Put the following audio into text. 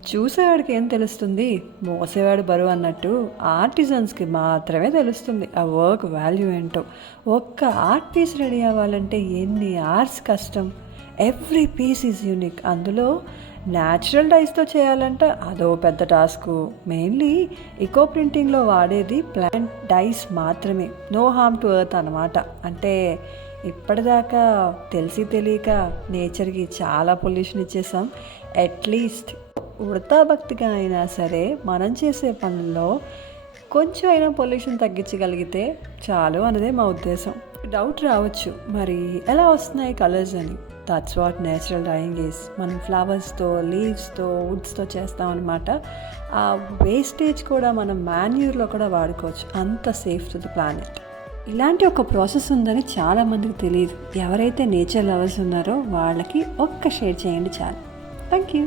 చూసేవాడికి ఏం తెలుస్తుంది, మోసేవాడు బరువు అన్నట్టు ఆర్టిజన్స్కి మాత్రమే తెలుస్తుంది ఆ వర్క్ వాల్యూ ఏంటో. ఒక్క ఆర్ట్ పీస్ రెడీ అవ్వాలంటే ఎన్ని అవర్స్ కష్టం. Every piece is unique. అందులో న్యాచురల్ డైస్తో చేయాలంటే అదో పెద్ద టాస్క్. మెయిన్లీ ఇకో ప్రింటింగ్లో వాడేది ప్లాంట్ డైస్ మాత్రమే, నో హార్మ్ టు ఎర్త్ అనమాట. అంటే ఇప్పటిదాకా తెలిసి తెలియక నేచర్కి చాలా పొల్యూషన్ ఇచ్చేసాం. అట్లీస్ట్ ఉడతా భక్తిగా అయినా సరే మనం చేసే పనుల్లో కొంచెం అయినా పొల్యూషన్ తగ్గించగలిగితే చాలు అన్నదే మా ఉద్దేశం. డౌట్ రావచ్చు, మరి ఎలా వస్తున్నాయి కలర్స్ అని. That's what natural dyeing is. మనం ఫ్లవర్స్తో, లీవ్స్తో, వుడ్స్తో చేస్తామన్నమాట. ఆ వేస్టేజ్ కూడా మనం మాన్యూర్లో కూడా వాడుకోవచ్చు. అంత సేఫ్ టు ద ప్లానెట్. ఇలాంటి ఒక ప్రాసెస్ ఉందని చాలామందికి తెలియదు. ఎవరైతే నేచర్ లవర్స్ ఉన్నారో వాళ్ళకి ఒక్క షేర్ చేయండి చాలు. Thank you.